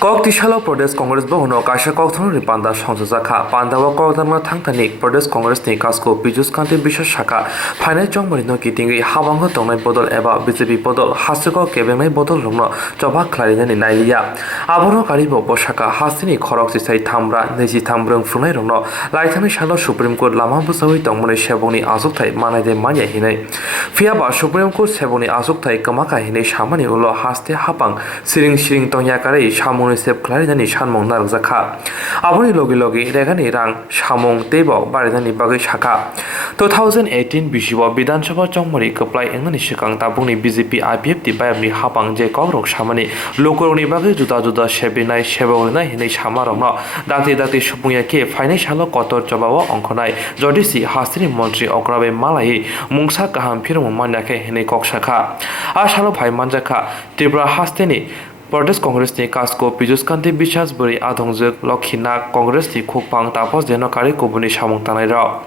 Kok Pradesh Congress Bohono Kasha Kokthoni Panda Sonsaka Pandawa Kodama Tangani Pradesh Congress ni Kasko Pijus Kanti Bisha Shaka Pane Jongmarino Kitingi Habango Tonai Bodol Eba BJP Bodol Hasuko Kebenai Bodol Lumno Joba Clarinani Nailia Abono Karibo Boshaka Hasini Korok Sai Tambra Neji Tambrung Funai Rono Laitami Shalo Supreme Court Lama Busawi Tongmone Sheboni Azuktai Manade Manya Hine Fiaba Supreme Court Seboni Azuktai Kamaka Hine Shamani Ulo Haste Hapang Siring Tonyakare Shamun Sep Clarinani Shanmong Naruzaka Aboni Logi Regani Rang Shamong Tebo Baridani Bagi Shaka 2018 Bishiwa Bidan Shaba Jongmari Kaplai Engani Shikang Tabuni BJP IPF di Bayamni Hapang J Kaurok Shamani Lokoroni Bagi Juda Shebinai Shebona Hine Shamarona Dati Shupunya Ke Financial Kotor Jabawa Onkonai Jodisi Hasini Montri Okrabe Malai Mungsa Kaham Pirum Mandake Hine Kokshaka Ashalo Pai Manjaka Tibra Hastini Pradesh Congress ni Kasko Pijus Kanti Bishas Buri Adongjuk Lokhina Congress ni Khokpang Tapos Deno Kari Kubuni Shamong Tanai Rao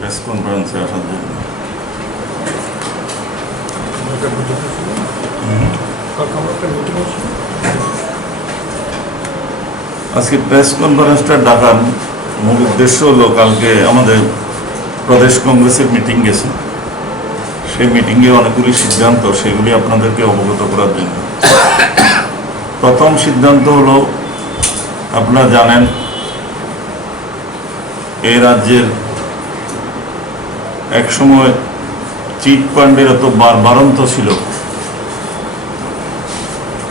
Press conference আজকে press কনফারেন্সটা ডাকার মূল উদ্দেশ্য হলো কালকে আমাদের প্রদেশ কংগ্রেসের meeting গেছে সেই মিটিংয়ে অনেকগুলি সিদ্ধান্ত সেগুলি আপনাদেরকে অবগত করার জন্য প্রথম সিদ্ধান্ত হলো আপনারা জানেন এই রাজ্যের এক সময় চিট ফান্ডের এত বাড়ন্ত ছিল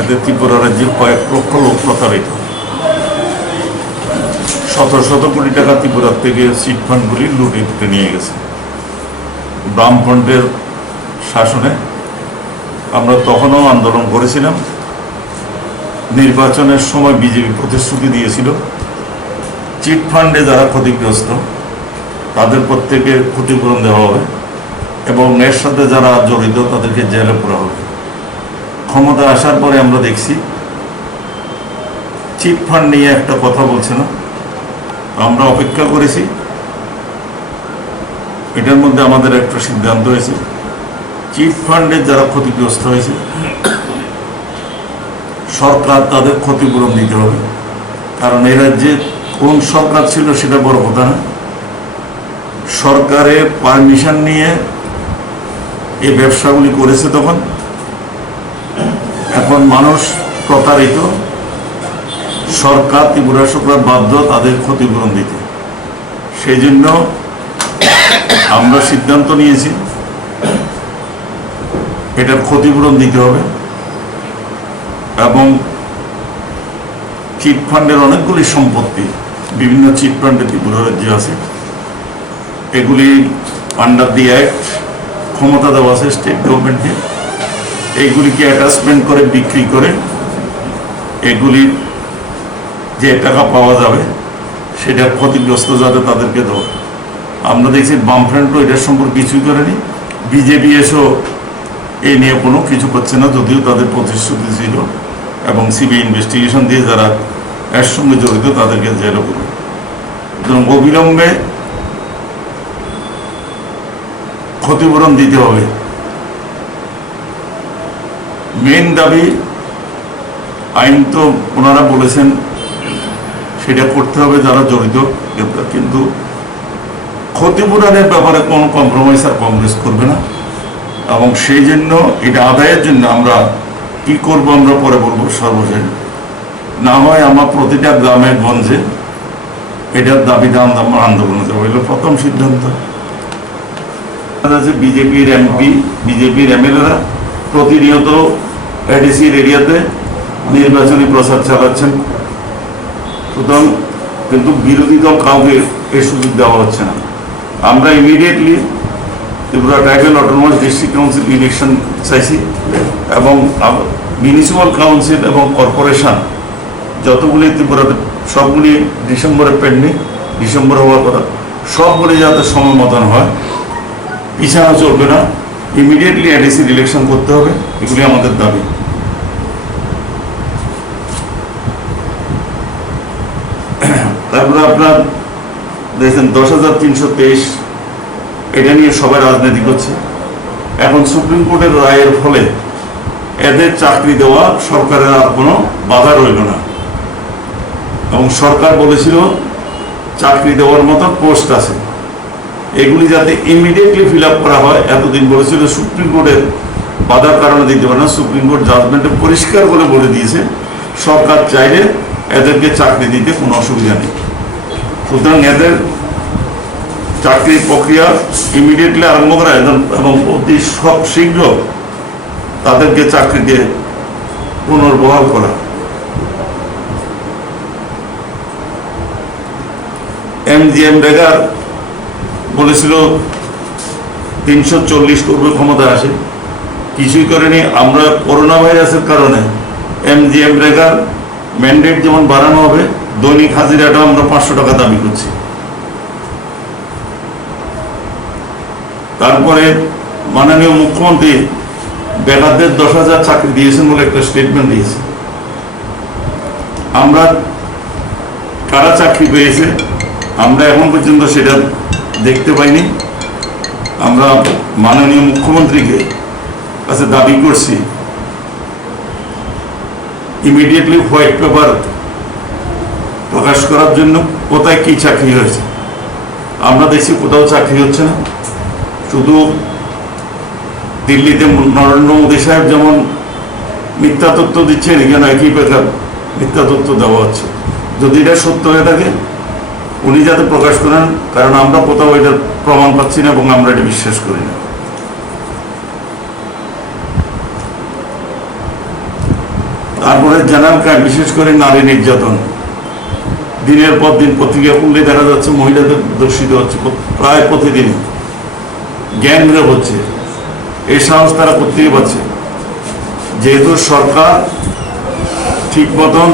এতে ত্রিপুরা রাজ্যের কয়েক লক্ষ লোক প্রতারিত শত কোটি টাকা ত্রিপুরা থেকে চিট ফান্ডগুলি লুটে নিয়ে গেছে বামফ্রন্টের শাসনে আমরা তখনও আন্দোলন করেছিলাম নির্বাচনের সময় বিজেপি প্রতিশ্রুতি দিয়েছিল চিট ফান্ডে যারা ক্ষতিগ্রস্ত তাদের প্রত্যেকে ক্ষতিপূরণ দেওয়া হবে এবং এর সাথে যারা জড়িত তাদেরকে জেলে পোড়া হবে ক্ষমতা আসার পরে আমরা দেখছি চিট ফান্ড নিয়ে একটা কথা বলছে না আমরা অপেক্ষা করেছি এটার মধ্যে আমাদের একটা সিদ্ধান্ত হয়েছে চিট ফান্ডে যারা ক্ষতিগ্রস্ত হয়েছে সরকার তাদের ক্ষতিপূরণ দিতে হবে কারণ এই রাজ্যে কোন সরকার ছিল সেটা বড় কথা না সরকারের পারমিশন নিয়ে এই ব্যবসাগুলি করেছে তখন এখন মানুষ প্রতারিত সরকার ত্রিপুরা সরকার বাধ্য তাদের ক্ষতিপূরণ দিতে সেই জন্য আমরা সিদ্ধান্ত নিয়েছি এটার ক্ষতিপূরণ দিতে হবে এবং চিট ফান্ডের অনেকগুলি সম্পত্তি বিভিন্ন চিট ফান্ডে ত্রিপুরা রাজ্যে আছে এগুলি আন্ডার দি অ্যাক্ট ক্ষমতা দেওয়া আছে স্টেট গভর্নমেন্টকে এইগুলিকে অ্যাটাচমেন্ট করে বিক্রি করে এগুলির যে টাকা পাওয়া যাবে সেটা ক্ষতিগ্রস্ত যাতে তাদেরকে দেওয়া আমরা দেখছি বামফ্রন্টও এটার সম্পর্কে কিছুই করেনি বিজেপি এসেও এই নিয়ে কোনো কিছু করছে না যদিও তাদের প্রতিশ্রুতি ছিল এবং সিবিআই ইনভেস্টিগেশন দিয়ে যারা এর সঙ্গে জড়িত তাদেরকে জেলে করবে এবং অবিলম্বে ক্ষতিপূরণ দিতে হবে মেন দাবি আইন তো ওনারা বলেছেন সেটা করতে হবে যারা জড়িত কিন্তু ক্ষতিপূরণের ব্যাপারে কোনো কম্প্রোমাইজ আর কংগ্রেস করবে না এবং সেই জন্য এটা আদায়ের জন্য আমরা কি করব আমরা পরে বলবো সর্বশেষ না হয় আমার প্রতিটা গ্রামে গঞ্জে এটার দাবিতে আমরা আন্দোলন করবো এগুলো প্রথম সিদ্ধান্ত বিজেপির এমপি বিজেপির এমএলএরা প্রতিনিয়ত এডিসির এরিয়াতে নির্বাচনী প্রচার চালাচ্ছেন সুতরাং কিন্তু বিরোধী দল কাউকে এই সুযোগ দেওয়া হচ্ছে না আমরা immediately Tripura tribal autonomous district council election চাইছি এবং মিউনিসিপ্যাল কাউন্সিল এবং কর্পোরেশন যতগুলি ত্রিপুরাতে সবগুলি ডিসেম্বরে পেন্ডিং ডিসেম্বর হওয়ার কথা সবগুলি যাতে সময় মতন হয় পিছানো চলবে না ইমিডিয়েটলি এডিসির ইলেকশন করতে হবে এগুলি আমাদের দাবি তারপরে আপনার দেখছেন 10,323 এটা নিয়ে সবাই রাজনীতি করছে এখন সুপ্রিম কোর্টের রায়ের ফলে এদের চাকরি দেওয়া সরকারের আর কোনো বাধা রইল না সরকার বলেছিল চাকরি দেওয়ার মতো পোস্ট আছে, এগুলি যাতে ইমিডিয়েটলি ফিল আপ করা হয়। এতদিন বলেছিল সুপ্রিম কোর্টের বাধার কারণে দিতে পারে না, সুপ্রিম কোর্ট জাজমেন্টে পরিষ্কার করে বলে দিয়েছে সরকার চাইলে এদেরকে চাকরি দিতে কোনো অসুবিধা নেই। সুতরাং এদের চাকরির প্রক্রিয়া ইমিডিয়েটলি আরম্ভ করা এবং অতি শীঘ্র তাদেরকে চাকরিতে পুনর্বহাল করা। MGM বলেছিল 340 কর্মী ক্ষমতা আসে, কিছুই করেনি। আমরা করোনা ভাইরাসের কারণে MGM ম্যান্ডেট যেমন বাড়ানো হবে, দৈনিক হাজিরাটা আমরা 500 টাকা দাবি করছি। তারপরে মাননীয় মুখ্যমন্ত্রী বেকারদের 10,000 চাকরি দিয়েছেন বলে একটা স্টেটমেন্ট দিয়েছে। আমরা কারা চাকরি পেয়েছে আমরা এখন পর্যন্ত সেটা দেখতে পাইনি। আমরা মাননীয় মুখ্যমন্ত্রীকে কাছে দাবি করছি ইমিডিয়েটলি হোয়াইট পেপার প্রকাশ করার জন্য কোথায় কি চাকরি হয়েছে। আমরা দেখছি কোথাও চাকরি হচ্ছে না, শুধু দিল্লিতে নরেন্দ্র মোদী সাহেব যেমন মিথ্যা তথ্য দিচ্ছেন, এখানে একই বেকার মিথ্যা তথ্য দেওয়া হচ্ছে। যদি এটা সত্য হয়ে থাকে উনি যাতে প্রকাশ করেন, কারণ আমরা কোথাও এটার প্রমাণ পাচ্ছি না এবং আমরা এটা বিশ্বাস করি না। তারপরে জেনারেল ক্রাইম, বিশেষ করে নারী নির্যাতন, দিনের পর দিন পত্রিকা খুললে দেখা যাচ্ছে মহিলাদের দর্শিত হচ্ছে প্রায় প্রতিদিন, গ্যাং রেপ হচ্ছে। এই সাহস তারা করতেই পারছে, যেহেতু সরকার ঠিক মতন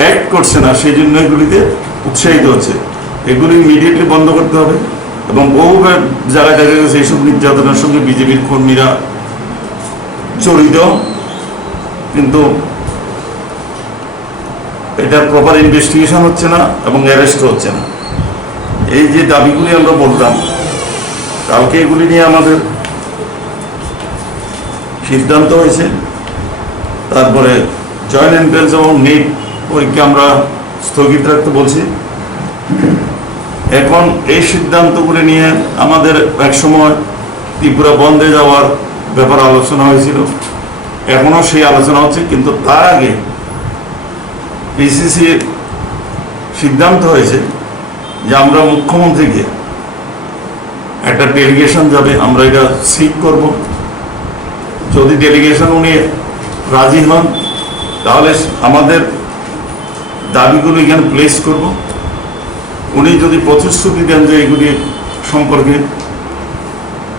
অ্যাক্ট করছে না, সেই জন্য এগুলিতে উৎসাহিত হচ্ছে। এগুলি ইমিডিয়েটলি বন্ধ করতে হবে এবং বহু জায়গায় দেখা গেছে এইসব নির্যাতনের সঙ্গে বিজেপির কর্মীরা জড়িত, কিন্তু এটা প্রপার ইনভেস্টিগেশন হচ্ছে না এবং অ্যারেস্ট হচ্ছে না। এই যে দাবিগুলি আমরা বলতাম, কালকে এগুলি নিয়ে আমাদের সিদ্ধান্ত হয়েছে। তারপরে জয়েন্ট এন্ট্রান্স এবং নিট পরীক্ষা আমরা স্থগিত রাখতে বলছি। এখন এই সিদ্ধান্তগুলি নিয়ে আমাদের একসময় ত্রিপুরা বন্ধে যাওয়ার ব্যাপারে আলোচনা হয়েছিল, এখনো সেই আলোচনা হচ্ছে, কিন্তু তার আগে পিসিসি সিদ্ধান্ত হয়েছে যে আমরা মুখ্যমন্ত্রীকে একটা ডেলিগেশন যাবে, আমরা এটা সিক করব। যদি ডেলিগেশন উনি রাজি হন তাহলে আমাদের দাবিগুলো এখানে প্লেস করব। উনি যদি প্রতিশ্রুতি দেন যে এগুলি সম্পর্কে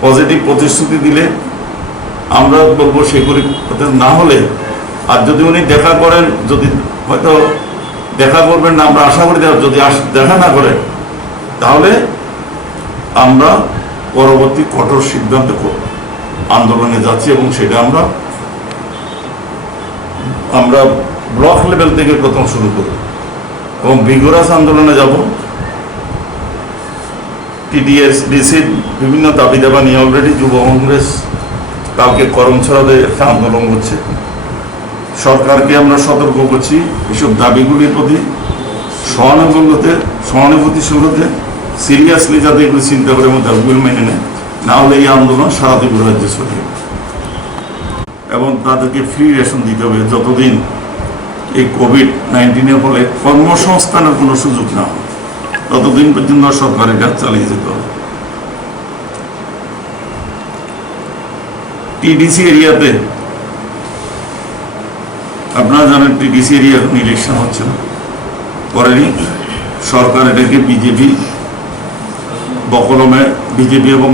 পজিটিভ প্রতিশ্রুতি দিলে আমরা বলবো সেগুলি না হলে, আর যদি উনি দেখা করেন, যদি হয়তো দেখা করবেন না, আমরা আশা করি যদি দেখা না করেন তাহলে আমরা পরবর্তী কঠোর সিদ্ধান্ত আন্দোলনে যাচ্ছি এবং সেটা আমরা ব্লক লেভেল থেকে প্রথম শুরু করব এবং ভিগোরাস আন্দোলনে যাব। টিডিএস ডিসির বিভিন্ন দাবি দাবা নিয়ে অলরেডি যুব কংগ্রেস কালকে করমছড়াতে একটা আন্দোলন হচ্ছে। সরকারকে আমরা সতর্ক করছি এসব দাবিগুলির প্রতি সহানুভূতিশীলতে সিরিয়াসলি যাতে এগুলি চিন্তা করে এবং দাবিগুলি মেনে নেয়, না হলে এই আন্দোলন সারা ত্রিপুরা রাজ্যে ছড়িয়ে এবং তাদেরকে ফ্রি রেশন দিতে হবে যতদিন এই কোভিড-19 ফলে কর্মসংস্থানের কোনো সুযোগ না হয়, ততদিন পর্যন্ত সরকারের কাজ চালিয়ে যেতে হবে। টিডিসি এরিয়াতে আপনারা জানেন টিডিসি এরিয়া এখন ইলেকশন হচ্ছে না, করেনি সরকার। এটাকে বিজেপি বকলমে বিজেপি এবং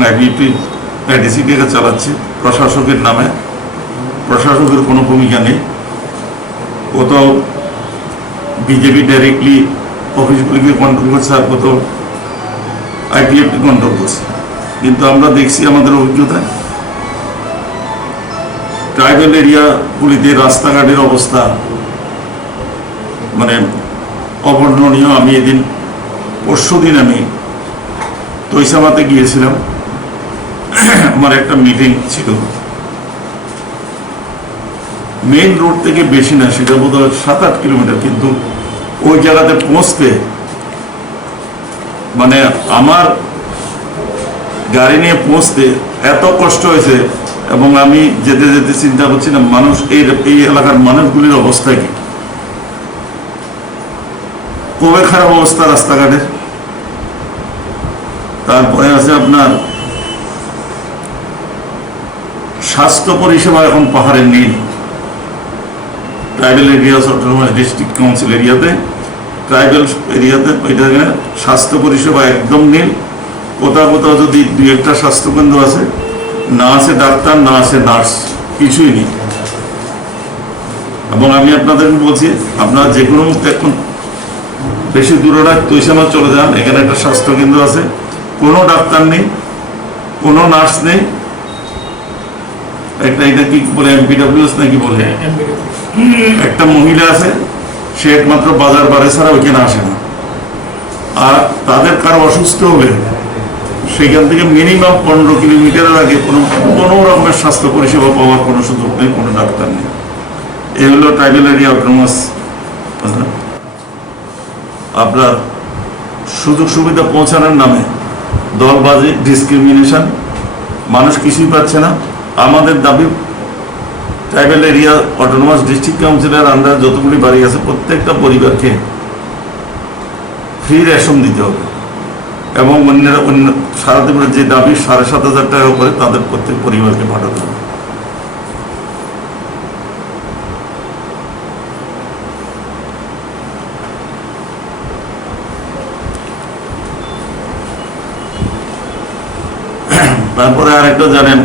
আইডিসিটিকে চালাচ্ছে প্রশাসকের নামে। প্রশাসকের কোনো ভূমিকা নেই, কোথাও বিজেপি ডাইরেক্টলি অফিসগুলিকে কন্ট্রোল করছে আর কোথাও আইটিএফটি কন্ট্রোল করছে। কিন্তু আমরা দেখছি আমাদের অভিজ্ঞতায় ট্রাইবাল এরিয়াগুলিতে রাস্তাঘাটের অবস্থা মানে অবর্ণনীয়। আমি পরশুদিন আমি তৈসামাতে গিয়েছিলাম, আমার একটা মিটিং ছিল। মেইন রোড থেকে বেশি না, সেটা বোধ হয় 7-8 কিলোমিটার, কিন্তু ওই জায়গাতে পৌঁছতে মানে আমার গাড়ি নিয়ে পৌঁছতে এত কষ্ট হয়েছে, এবং আমি যেতে যেতে চিন্তা করছি না মানুষ এই এলাকার মানুষগুলির অবস্থা কি, খুবই খারাপ অবস্থা রাস্তাঘাটের। তারপরে আছে আপনার স্বাস্থ্য পরিষেবা এখন পাহাড়ের নীল। Tribal areas autonomous district council এরিয়াতে, ট্রাইবেল এরিয়াতে এটাকে স্বাস্থ্য পরিষেবা একদম নীল। কোথাও কোথাও যদি দুই একটা স্বাস্থ্যকেন্দ্র আছে, না আছে ডাক্তার, না আছে নার্স, কিছুই নেই। এবং আমি আপনাদেরকে বলছি, আপনারা যে কোনো মুহূর্তে এখন বেশি দূরে না, তুইসামা চলে যান, এখানে একটা স্বাস্থ্যকেন্দ্র আছে, কোনো ডাক্তার নেই, কোনো নার্স নেই। একটা এটা কি বলে এমপিডব্লিউএস নাকি বলে, একটা মহিলা আছে, সে একমাত্র বাজার বারে ছাড়া ওইখানে আসে না। আর তাদের কারো অসুস্থ হলে সেখান থেকে মিনিমাম 15 কিলোমিটারের আগে কোনো রকমের স্বাস্থ্য পরিষেবা পাওয়ার কোনো সুযোগ নেই, কোনো ডাক্তার নেই। এই হলো ট্রাইবেল এরিয়া অটোনমাস। আপনার সুযোগ সুবিধা পৌঁছানোর নামে দলবাজি, ডিসক্রিমিনেশন, মানুষ কিছুই পাচ্ছে না। আমাদের দাবি ট্রাইবেল এরিয়া অটোনমাস ডিস্ট্রিক্ট কাউন্সিলের আন্ডার যতগুলি বাড়ি আছে প্রত্যেকটা পরিবারকে ফ্রি রেশন দিতে হবে, এবং অন্য সারা ত্রিপুরার যে দাবি 7,500 টাকা করে তাদের প্রত্যেক পরিবারকে পাঠাতে হবে। তারপরে আরেকটা জানেন,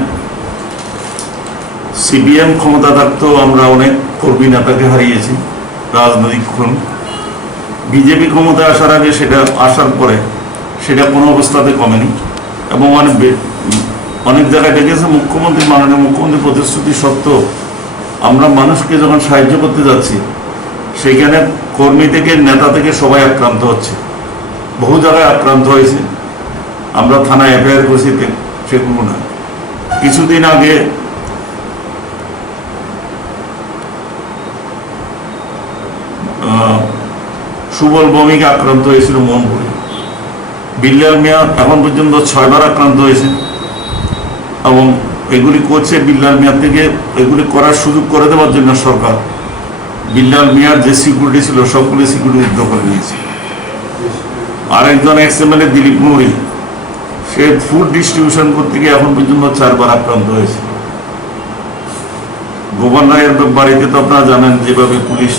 সিপিএম ক্ষমতা থাকতেও আমরা অনেক কর্মী নেতাকে হারিয়েছি রাজনৈতিক খুন। বিজেপি ক্ষমতায় আসার আগে, সেটা আসার পরে সেটা কোনো অবস্থাতে কমেনি, এবং অনেক জায়গায় দেখেছে মুখ্যমন্ত্রী, মাননীয় মুখ্যমন্ত্রী প্রতিশ্রুতি সত্ত্বেও আমরা মানুষকে যখন সাহায্য করতে যাচ্ছি, সেইখানে কর্মী থেকে, নেতা থেকে সবাই আক্রান্ত হচ্ছে। বহু জায়গায় আক্রান্ত হয়েছে, আমরা থানায় এফআইআর করেছি, সেগুলো না। কিছুদিন আগে সুবল ভৌমিক আক্রান্ত হয়েছিল মোহনপুরে। বিল্লাল মিয়া এখন পর্যন্ত 6 বার আক্রান্ত হয়েছে, এবং এগুলি করছে বিল্লাল মিয়া থেকে। এগুলি করার সুযোগ করে দেওয়ার জন্য সরকার বিল্লাল মিয়ার যে সিকিউরিটি ছিল সবগুলি সিকিউরিটি উদ্যোগ করে নিয়েছে। আরেকজন এক্সএমএলএ দিলীপ মৌরি, সে ফুড ডিস্ট্রিবিউশন করতে গিয়ে এখন পর্যন্ত 4 বার আক্রান্ত হয়েছে। গভর্নরের বাড়িতে তো আপনারা জানেন যেভাবে পুলিশ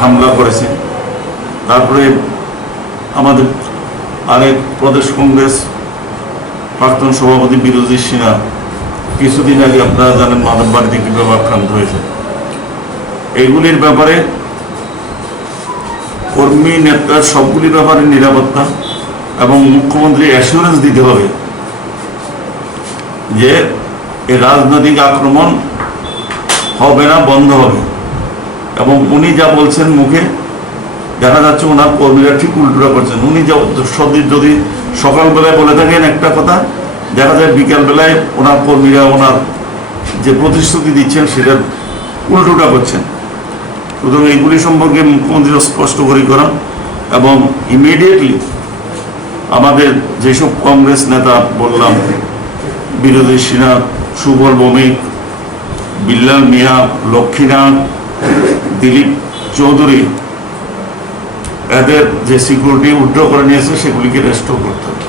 হামলা করেছে। তারপরে আমাদের আরেক প্রদেশ কংগ্রেস প্রাক্তন সভাপতি বিরোধী সিনহা কিছুদিন আগে আপনারা জানেন মাধব বাড়িতে কীভাবে আক্রান্ত হয়েছে। এইগুলির ব্যাপারে কর্মী নেতার সবগুলির ব্যাপারে নিরাপত্তা এবং মুখ্যমন্ত্রী অ্যাসুরেন্স দিতে হবে যে এই রাজনৈতিক আক্রমণ হবে না, বন্ধ হবে। এবং উনি যা বলছেন মুখে, দেখা যাচ্ছে ওনার কর্মীরা ঠিক উল্টোটা করছেন। উনি যদি সকালবেলায় বলে থাকেন একটা কথা, দেখা যায় বিকালবেলায় ওনার কর্মীরা ওনার যে প্রতিশ্রুতি দিচ্ছেন সেটার উল্টোটা করছেন। সুতরাং এইগুলি সম্পর্কে মুখ্যমন্ত্রী স্পষ্ট করে করা, এবং ইমিডিয়েটলি আমাদের যেসব কংগ্রেস নেতা বললাম, বিরোধী সিনহা, সুবল ভৌমিক, বিল্লাল মিয়া, লক্ষ্মীনাথ, দিলীপ চৌধুরী, এদের যে সিকিউরিটি উইথড্র করে নিয়েছে সেগুলিকে রেস্টোর করতে হবে।